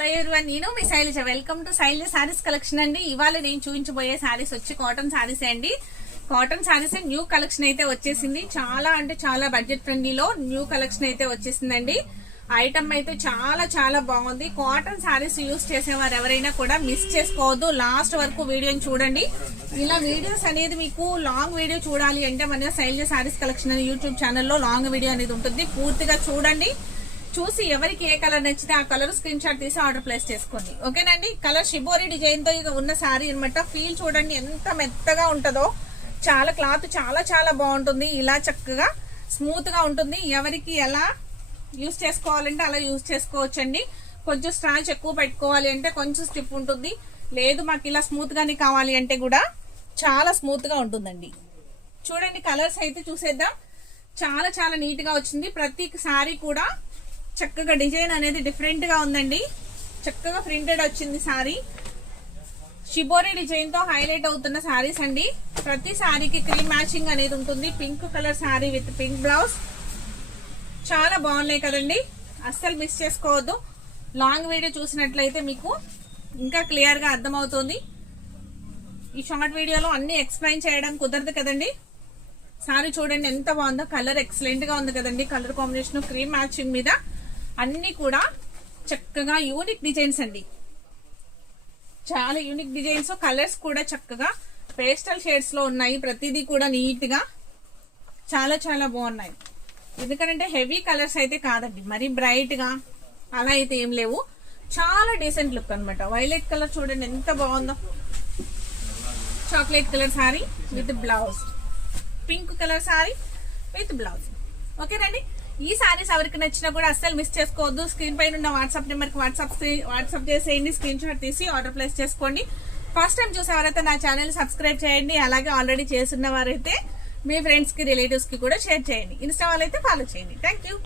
Hello everyone, నేను మీ Shailaja. Welcome to Shailaja sarees collection అండి. ఇవాళ నేను చూపించబోయే సారీస్ వచ్చి కాటన్ సారీస్ అండి. కాటన్ సారీస్ న్యూ కలెక్షన్ అయితే వచ్చేసింది. చాలా అంటే చాలా బడ్జెట్ ఫ్రెండ్లీలో న్యూ కలెక్షన్ అయితే వచ్చేసిందండి. ఐటమ్ అయితే చాలా చాలా బాగుంది. కాటన్ సారీస్ యూజ్ చేసేవారు ఎవరైనా కూడా మిస్ చేసుకోవద్దు. లాస్ట్ వరకు వీడియోని చూడండి. ఇలా వీడియోస్ అనేది మీకు లాంగ్ వీడియో చూడాలి అంటే మన శైలజ సారీస్ కలెక్షన్ అనే యూట్యూబ్ ఛానల్లో లాంగ్ వీడియో అనేది ఉంటుంది. పూర్తిగా చూడండి. చూసి ఎవరికి ఏ కలర్ నచ్చితే ఆ కలర్ స్క్రీన్ షాట్ తీసి ఆర్డర్ ప్లేస్ చేసుకోండి. ఓకేనండి. కలర్ షిబోరి డిజైన్ తో ఉన్న శారీ అనమాట. ఫీల్ చూడండి ఎంత మెత్తగా ఉంటుందో. చాలా క్లాత్ చాలా చాలా బాగుంటుంది. ఇలా చక్కగా స్మూత్ గా ఉంటుంది. ఎవరికి ఎలా యూజ్ చేసుకోవాలంటే అలా యూజ్ చేసుకోవచ్చండి. కొంచెం స్ట్రాచ్ ఎక్కువ పెట్టుకోవాలి అంటే కొంచెం స్టిఫ్ ఉంటుంది. లేదు మాకు ఇలా స్మూత్ గానే కావాలి అంటే కూడా చాలా స్మూత్ గా ఉంటుందండి. చూడండి కలర్స్ అయితే చూసేద్దాం. చాలా చాలా నీట్ గా వచ్చింది. ప్రతి సారీ కూడా చక్కగా డిజైన్ అనేది డిఫరెంట్ గా ఉందండి. చక్కగా ప్రింటెడ్ వచ్చింది సారీ. షిబోరి డిజైన్ తో హైలైట్ అవుతున్న సారీస్ అండి. ప్రతి సారీకి క్రీమ్ మ్యాచింగ్ అనేది ఉంటుంది. Pink colour sorry with pink blouse. చాలా బాగున్నాయి కదండి. అస్సలు మిస్ చేసుకోవద్దు. లాంగ్ వీడియో చూసినట్లయితే మీకు ఇంకా క్లియర్ గా అర్థమవుతుంది. ఈ షార్ట్ వీడియోలో అన్ని ఎక్స్ప్లెయిన్ చేయడం కుదరదు కదండి. సారీ చూడండి ఎంత బాగుందో. కలర్ ఎక్సలెంట్ గా ఉంది కదండి. కలర్ కాంబినేషన్ క్రీమ్ మ్యాచింగ్ మీద అన్ని కూడా చక్కగా యూనిక్ డిజైన్స్ అండి. చాలా యూనిక్ డిజైన్స్. కలర్స్ కూడా చక్కగా పేస్టల్ షేడ్స్ లో ఉన్నాయి. ప్రతిదీ కూడా నీట్ గా చాలా చాలా బాగున్నాయి. ఎందుకంటే హెవీ కలర్స్ అయితే కాదండి. మరి బ్రైట్ గా అలా అయితే ఏం లేవు. చాలా డీసెంట్ లుక్ అనమాట. వైలెట్ కలర్ చూడండి ఎంత బాగుందో. Chocolate colour sorry with blouse. Pink colour sorry with blouse. ఓకేనండి. ఈ సారీస్ ఎవరికి నచ్చినా కూడా అస్సలు మిస్ చేసుకోవద్దు. స్క్రీన్ పైన ఉన్న వాట్సాప్ నెంబర్ కి వాట్సాప్ చేసేయండి. స్క్రీన్ షాట్ తీసి ఆర్డర్ ప్లేస్ చేసుకోండి. ఫస్ట్ టైం చూసేవారైతే నా ఛానల్ సబ్స్క్రైబ్ చేయండి. అలాగే ఆల్రెడీ చేస్తున్న వారైతే మీ ఫ్రెండ్స్ కి రిలేటివ్స్ కి కూడా షేర్ చేయండి. ఇన్స్టా వాళ్ళైతే ఫాలో చేయండి. Thank you.